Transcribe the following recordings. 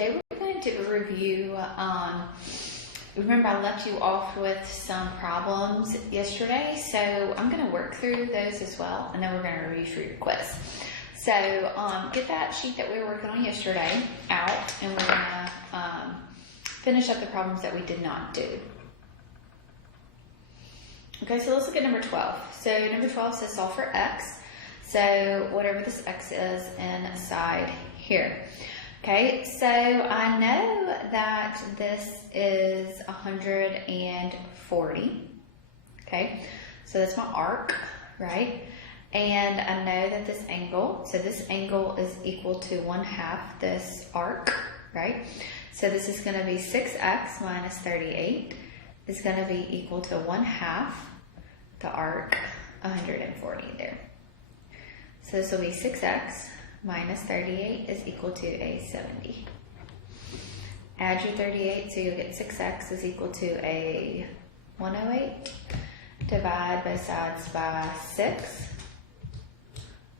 today we're going to review, remember I left you off with some problems yesterday, so I'm going to work through those as well, and then we're going to review for your quiz. So get that sheet that we were working on yesterday out, and we're going to finish up the problems that we did not do. Okay, so let's look at number 12. So number 12 says solve for x. So whatever this x is inside here. Okay, so I know that this is 140. Okay, so that's my arc, right? And I know that this angle, so this angle is equal to 1/2 this arc, right? So this is going to be 6x minus 38 is going to be equal to 1/2 the arc, 140 there. So this will be 6x minus 38 is equal to a 70. Add your 38, so you'll get 6x is equal to a 108. Divide both sides by 6.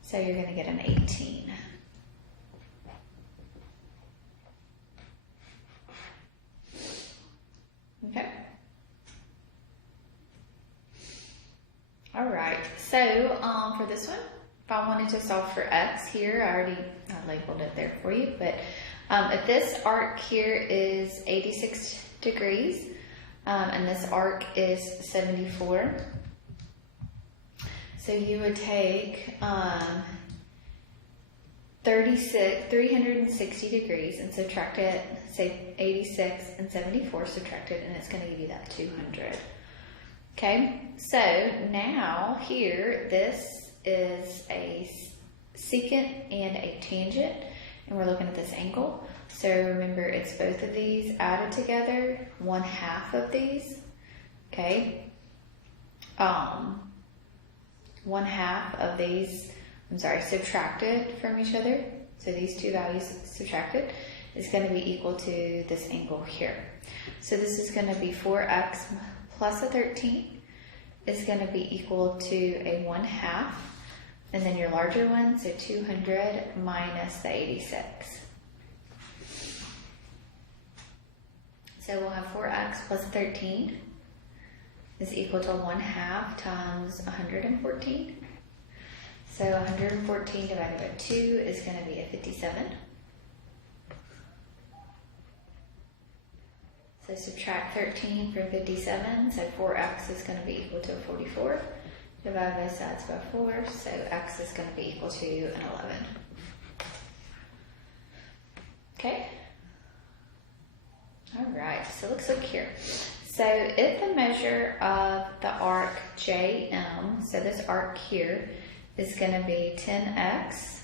So you're going to get an 18. Okay. All right. So for this one, if I wanted to solve for x here, I labeled it there for you, but if this arc here is 86 degrees and this arc is 74, so you would take 360 degrees and subtract it, say 86 and 74, subtract it, and it's going to give you that 200. Okay, so now here, this is a secant and a tangent, and we're looking at this angle. So remember, it's both of these added together, 1/2 of these, okay? 1/2 of these, subtracted from each other. So these two values subtracted is going to be equal to this angle here. So this is going to be 4x plus a 13 is going to be equal to a 1/2. And then your larger one, so 200 minus the 86. So we'll have 4x plus 13 is equal to 1/2 times 114. So 114 divided by 2 is going to be a 57. So subtract 13 from 57, so 4x is going to be equal to a 44. Divide both sides by 4, so x is going to be equal to an 11. Okay? Alright, so let's look here. So if the measure of the arc JM, so this arc here, is going to be 10x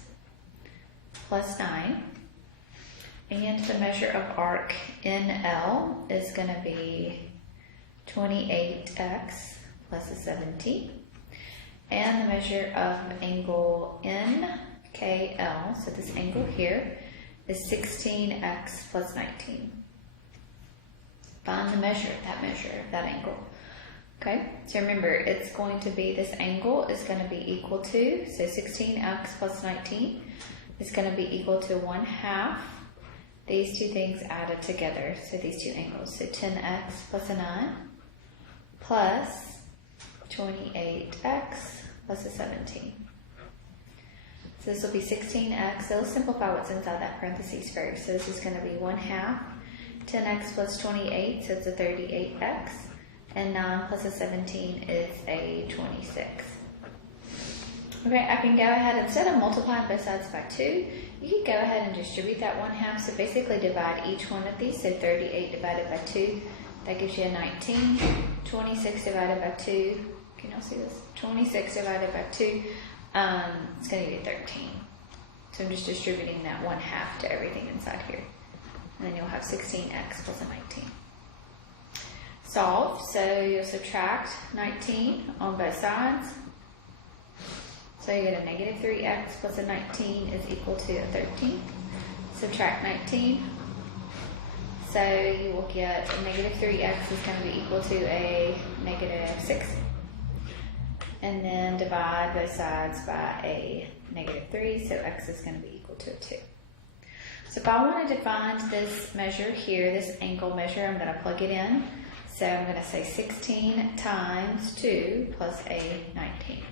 plus 9, and the measure of arc NL is going to be 28x plus a 17. And the measure of angle NKL, so this angle here, is 16x plus 19. Find the measure, that angle. Okay, so remember, it's going to be, this angle is going to be equal to, so 16x plus 19 is going to be equal to 1/2 these two things added together, so these two angles. So 10x plus a 9 plus 28x plus a 17. So this will be 16x. So let's simplify what's inside that parentheses first. So this is going to be 1/2 10x plus 28, so it's a 38x. And 9 plus a 17 is a 26. Okay, I can go ahead, instead of multiplying both sides by 2, you can go ahead and distribute that 1/2. So basically divide each one of these. So 38 divided by 2, that gives you a 19. 26 divided by 2, can y'all see this? 26 divided by 2, it's going to give you 13. So I'm just distributing that 1/2 to everything inside here. And then you'll have 16x plus a 19. Solve, so you'll subtract 19 on both sides. So you get a negative 3x plus a 19 is equal to a 13. Subtract 19. So you will get a negative 3x is going to be equal to a negative 6. And then divide both sides by a negative 3, so x is going to be equal to a 2. So if I wanted to find this measure here, this angle measure, I'm going to plug it in. So I'm going to say 16 times 2 plus a 19.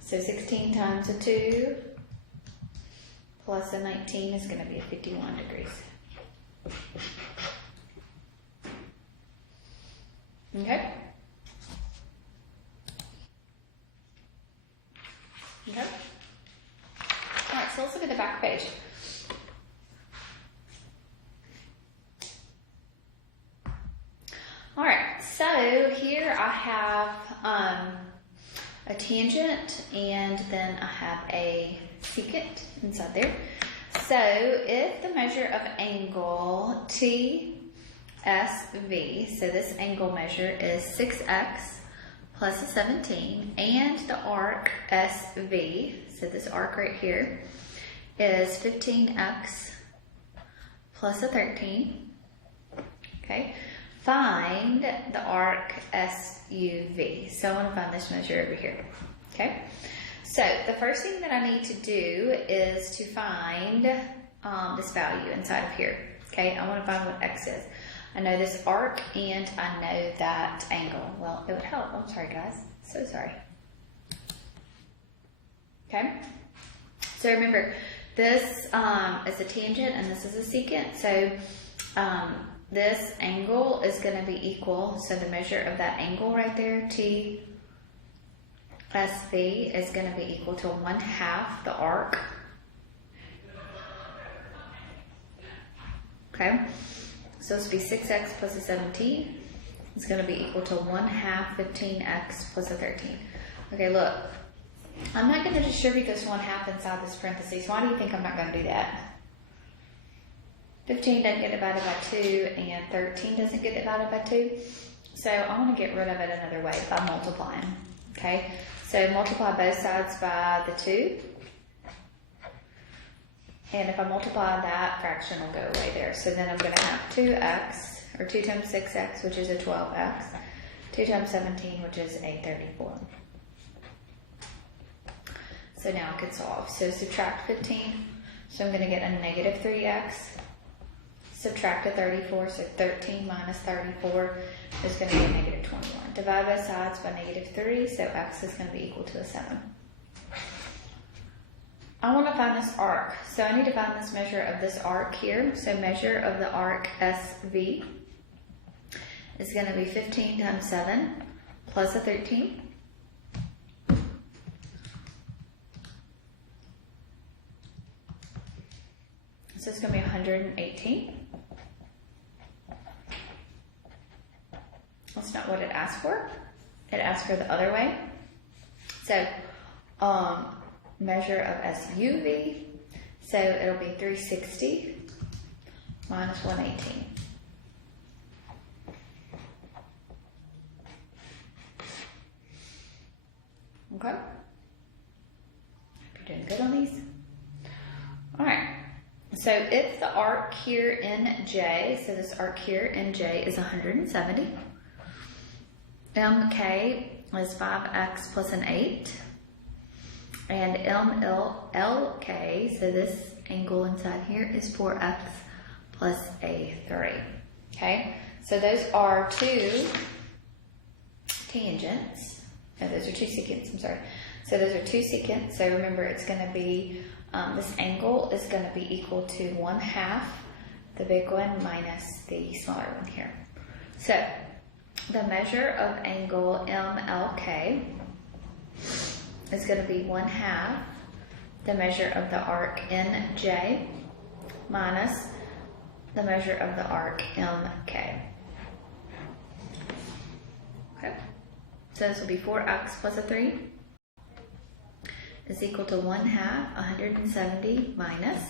So 16 times a 2 plus a 19 is going to be a 51 degrees. Okay? Okay? Alright, so let's look at the back page. Alright, so here I have a tangent and then I have a secant inside there. So if the measure of angle TSV, so this angle measure is 6x plus a 17, and the arc SV, so this arc right here, is 15x plus a 13, okay? Find the arc SUV. So I want to find this measure over here, okay? So the first thing that I need to do is to find this value inside of here, okay? I want to find what x is. I know this arc and I know that angle. Well, it would help. I'm sorry, guys. So sorry. Okay? So remember, this is a tangent and this is a secant. So this angle is going to be equal. So the measure of that angle right there, T SV, is going to be equal to 1/2 the arc. Okay? So this will be 6x plus a 17. It's going to be equal to 1/2 15x plus a 13. Okay, look. I'm not going to distribute this 1/2 inside this parentheses. Why do you think I'm not going to do that? 15 doesn't get divided by 2 and 13 doesn't get divided by 2. So I want to get rid of it another way by multiplying. Okay? So multiply both sides by the 2. And if I multiply that, fraction will go away there. So then I'm going to have 2x, or 2 times 6x, which is a 12x, 2 times 17, which is a 34. So now I can solve. So subtract 15, so I'm going to get a negative 3x. Subtract a 34, so 13 minus 34 is going to be a negative 21. Divide both sides by negative 3, so x is going to be equal to a 7. I want to find this arc, so I need to find this measure of this arc here. So measure of the arc SV is going to be 15 times 7 plus a 13. So it's going to be 118. That's not what it asked for. It asked for the other way. So, measure of SUV, so it'll be 360 minus 118. Okay? You're doing good on these? Alright, so if the arc here in J, so this arc here in J is 170, MK is 5x plus an 8, and MLK, so this angle inside here is 4x plus a 3. Okay, so those are two tangents. No, those are two secants, I'm sorry. So those are two secants. So remember, it's going to be, this angle is going to be equal to 1/2 the big one minus the smaller one here. So the measure of angle MLK is going to be 1/2 the measure of the arc NJ minus the measure of the arc MK. Okay, so this will be 4x plus a 3 is equal to 1/2 170 minus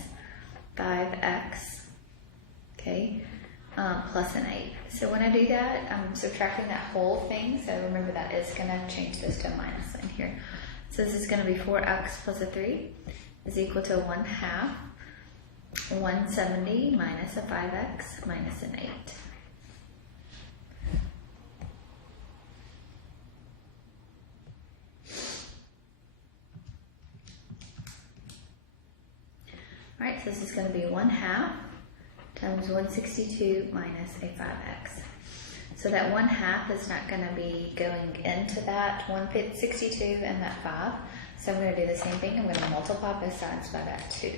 5x, okay, plus an 8. So when I do that, I'm subtracting that whole thing. So remember, that is going to change this to a minus sign here. So this is going to be 4x plus a 3 is equal to 1/2 170 minus a 5x minus an 8. Alright, so this is going going to be 1/2 times 162 minus a 5x. So that 1/2 is not going to be going into that 162 and that 5. So I'm going to do the same thing. I'm going to multiply both sides by that 2.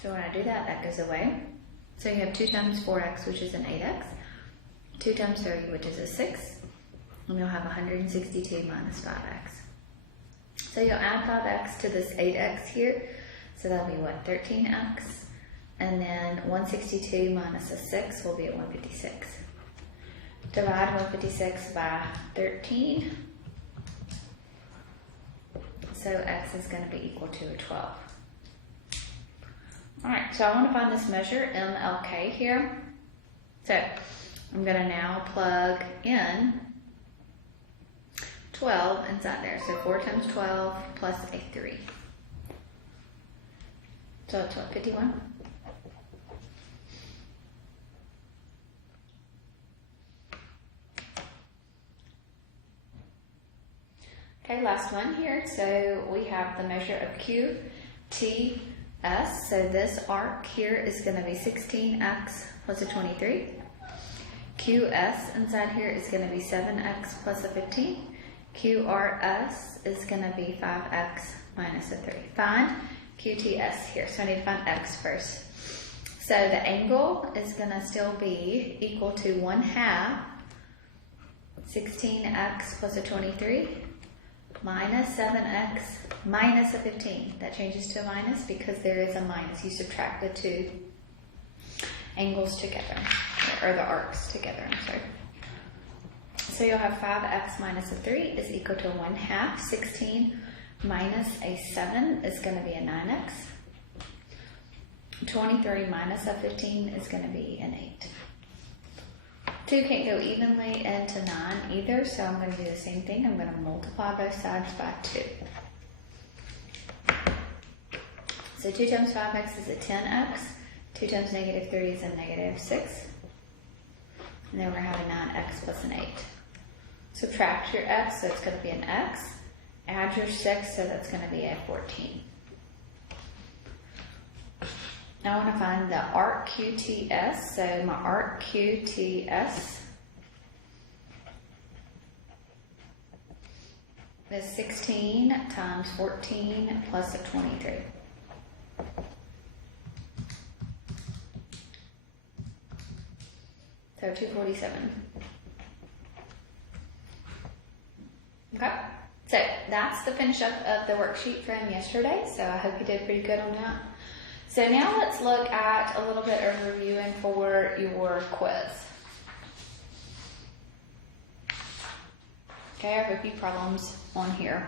So when I do that, that goes away. So you have 2 times 4x, which is an 8x. 2 times 30, which is a 6. And you'll have 162 minus 5x. So you'll add 5x to this 8x here. So that'll be what, 13x? And then 162 minus a 6 will be at 156. Divide 156 by 13. So x is going to be equal to a 12. Alright, so I want to find this measure, MLK here. So I'm going to now plug in 12 inside there. So 4 times 12 plus a 3. So it's what, 51? Okay, last one here. So we have the measure of QTS. So this arc here is going to be 16x plus a 23. QS inside here is going to be 7x plus a 15. QRS is going to be 5x minus a 3. Find QTS here. So I need to find x first. So the angle is going to still be equal to 1/2 16x plus a 23 minus 7x minus a 15. That changes to a minus because there is a minus. You subtract the two angles together, or the arcs together, I'm sorry. So you'll have 5x minus a 3 is equal to 1/2. 16 minus a 7 is going to be a 9x. 23 minus a 15 is going to be an 8. 2 can't go evenly into 9 either, so I'm going to do the same thing. I'm going to multiply both sides by 2. So 2 times 5x is a 10x. 2 times negative 3 is a negative 6. And then we're going to have a 9x plus an 8. Subtract your x, so it's going to be an x. Add your 6, so that's going to be a 14. Now I want to find the arc QTS. So my arc QTS is 16 times 14 plus a 23. So 247. Okay, so that's the finish up of the worksheet from yesterday. So I hope you did pretty good on that. So now let's look at a little bit of reviewing for your quiz. Okay, I have a few problems on here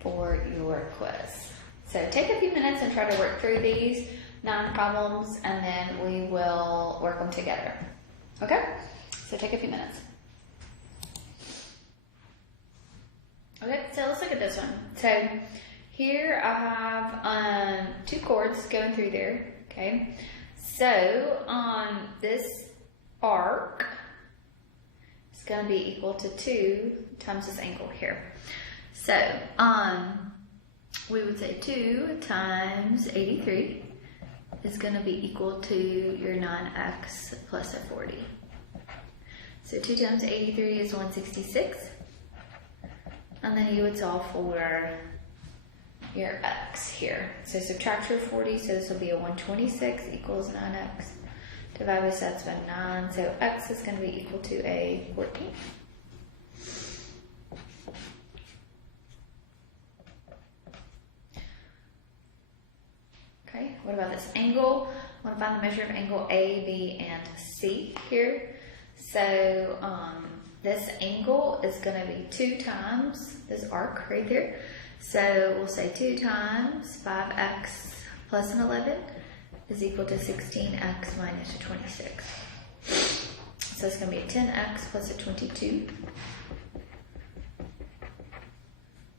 for your quiz. So take a few minutes and try to work through these 9 problems, and then we will work them together. Okay, so take a few minutes. Okay, so let's look at this one. So here I have 2 chords going through there, okay? So this arc is going to be equal to 2 times this angle here. So we would say 2 times 83 is going to be equal to your 9x plus a 40. So 2 times 83 is 166. And then you would solve for your x here. So subtract your 40, so this will be a 126 equals 9x. Divide both sides by 9, so x is going to be equal to a 14. Okay, what about this angle? I want to find the measure of angle A, B, and C here. So this angle is going to be 2 times this arc right there. So we'll say 2 times 5x plus an 11 is equal to 16x minus a 26. So it's going to be a 10x plus a 22.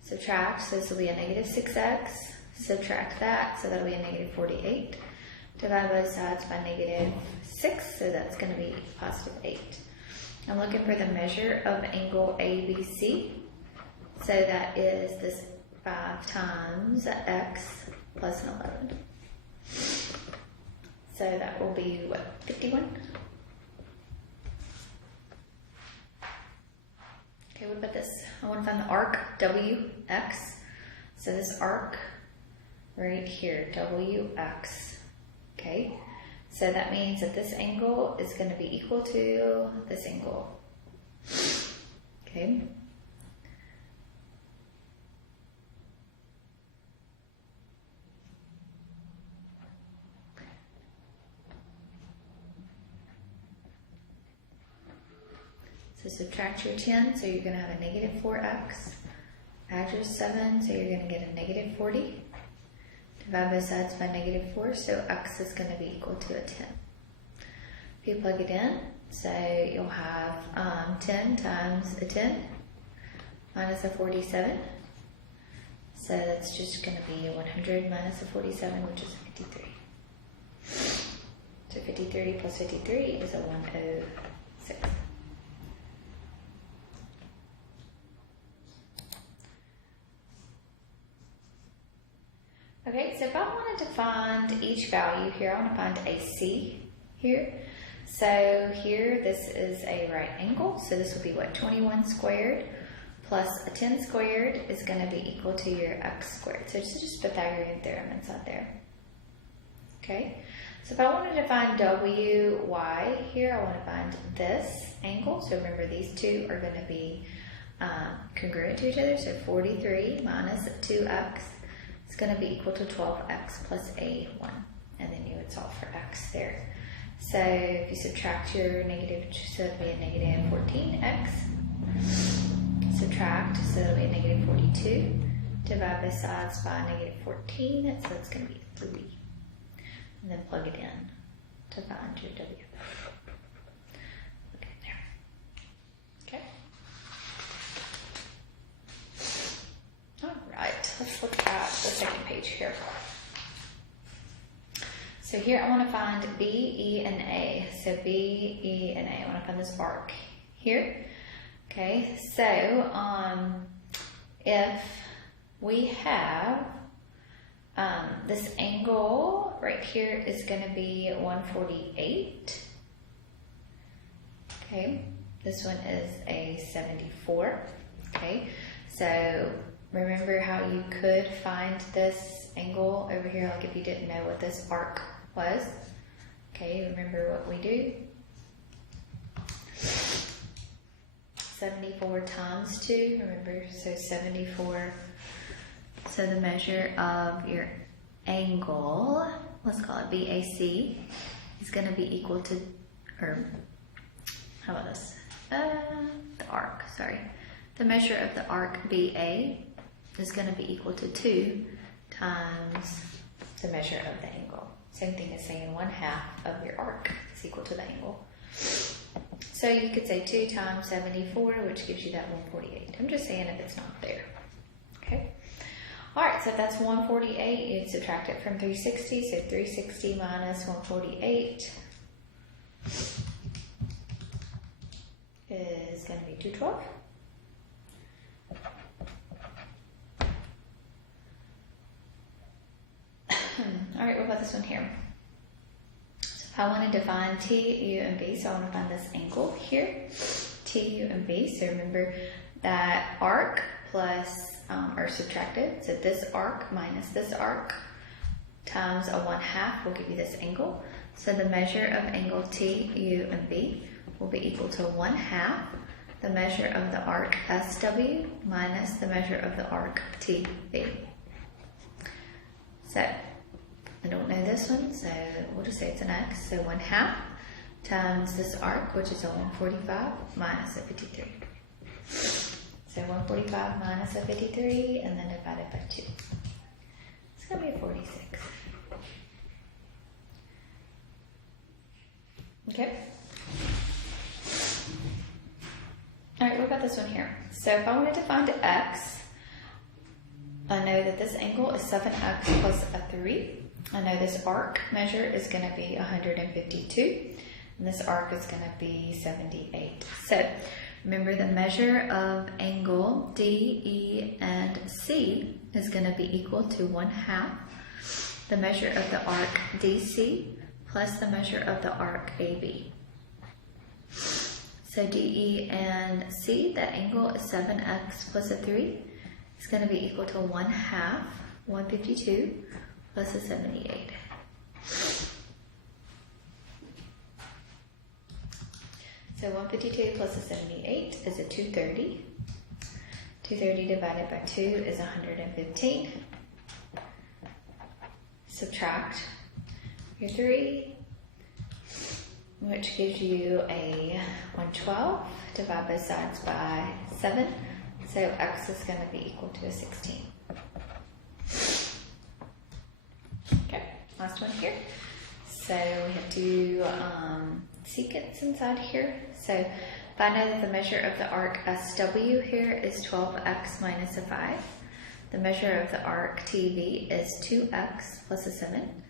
Subtract, so this will be a negative 6x. Subtract that, so that'll be a negative 48. Divide both sides by negative 6, so that's going to be positive 8. I'm looking for the measure of angle ABC. So that is this 5 times x plus an 11. So that will be what, 51? Okay, what about this? I want to find the arc WX. So this arc right here, WX. Okay, so that means that this angle is going to be equal to this angle. Okay. So subtract your 10, so you're going to have a negative 4x. Add your 7, so you're going to get a negative 40. Divide both sides by negative 4, so x is going to be equal to a 10. If you plug it in, so you'll have 10 times a 10 minus a 47. So that's just going to be 100 minus a 47, which is 53. So 53 plus 53 is a 106. Okay, so if I wanted to find each value here, I want to find AC here. So here, this is a right angle. So this will be what, 21 squared plus a 10 squared is going to be equal to your x squared. So just Pythagorean theorem inside there. Okay, so if I wanted to find WY here, I want to find this angle. So remember, these two are going to be congruent to each other. So 43 minus 2x. It's going to be equal to 12x plus a 1, and then you would solve for x there. So if you subtract your negative, so it'll be a negative 14x. Subtract, so it'll be a negative 42. Divide both sides by negative 14, so it's going to be 3. And then plug it in to find your W. Okay, there. Okay. Alright, let's look at the second page here. So here I want to find B, E, and A. So B, E, and A. I want to find this arc here. Okay, so if we have this angle right here is going to be 148. Okay, this one is a 74. Okay, so remember how you could find this angle over here, like if you didn't know what this arc was. Okay, remember what we do? 74 times 2, remember, so 74. So the measure of your angle, let's call it BAC, is going to be equal to, or how about this? The arc, sorry. The measure of the arc BA is going to be equal to 2 times the measure of the angle. Same thing as saying 1/2 of your arc is equal to the angle. So you could say 2 times 74, which gives you that 148. I'm just saying if it's not there. Okay. All right, so if that's 148, you'd subtract it from 360. So 360 minus 148 is going to be 212. All right, what about this one here? So if I wanted to find T, U, and B, so I want to find this angle here, T, U, and B. So remember that arc plus, or subtracted, so this arc minus this arc times a 1/2 will give you this angle. So the measure of angle T, U, and B will be equal to 1/2 the measure of the arc SW minus the measure of the arc TB. So I don't know this one, so we'll just say it's an X. So 1/2 times this arc, which is a 145 minus a 53. So 145 minus a 53, and then divided by 2. It's going to be 46. Okay. All right, what about this one here? So if I wanted to find X, I know that this angle is 7X plus a 3. I know this arc measure is going to be 152, and this arc is going to be 78. So Remember, the measure of angle D, E, and C is going to be equal to 1/2 the measure of the arc DC plus the measure of the arc AB. So DE and C, that angle is 7x plus a 3. It's going to be equal to 1/2 152 plus a 78. So 152 plus a 78 is a 230. 230 divided by 2 is 115. Subtract your 3, which gives you a 112. Divide both sides by 7. So x is going to be equal to a 16. Okay, last one here. So we have to do secants inside here. So if I know that the measure of the arc SW here is 12x minus a 5, the measure of the arc TV is 2x plus a 7,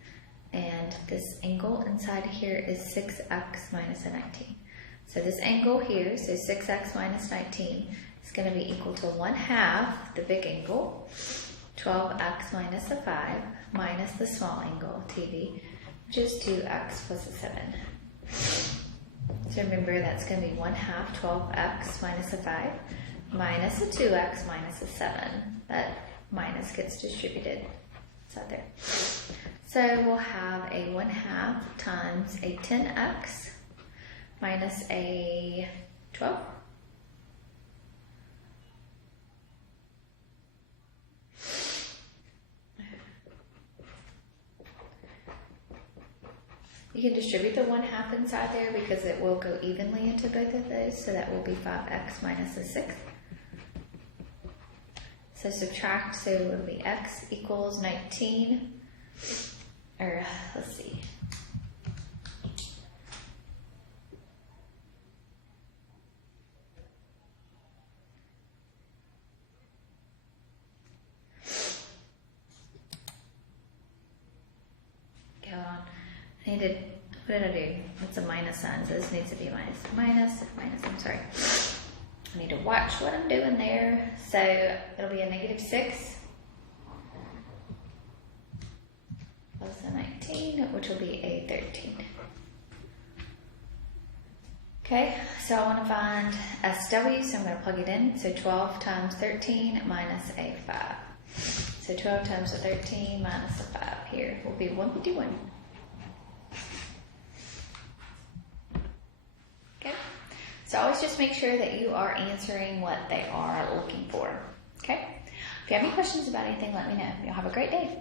and this angle inside here is 6x minus a 19. So this angle here, so 6x minus 19, is going to be equal to 1/2 the big angle, 12x minus a 5, minus the small angle, TV, which is 2x plus a 7. So remember, that's going to be 1/2 12x minus a 5, minus a 2x minus a 7. That minus gets distributed. It's out there. So we'll have a 1/2 times a 10x minus a 12. You can distribute the 1/2 inside there because it will go evenly into both of those, so that will be 5x minus a 6. So subtract, so it will be x equals 19, or let's see. Okay, hold on. I need to, what did I do? It's a minus sign, so this needs to be minus, I'm sorry. I need to watch what I'm doing there. So it'll be a -6 plus a 19, which will be a 13. Okay, so I want to find SW, so I'm going to plug it in. So 12 times 13 minus a 5. So 12 times a 13 minus a 5 here will be 151. Okay, so always just make sure that you are answering what they are looking for. Okay, if you have any questions about anything, let me know. You'll have a great day.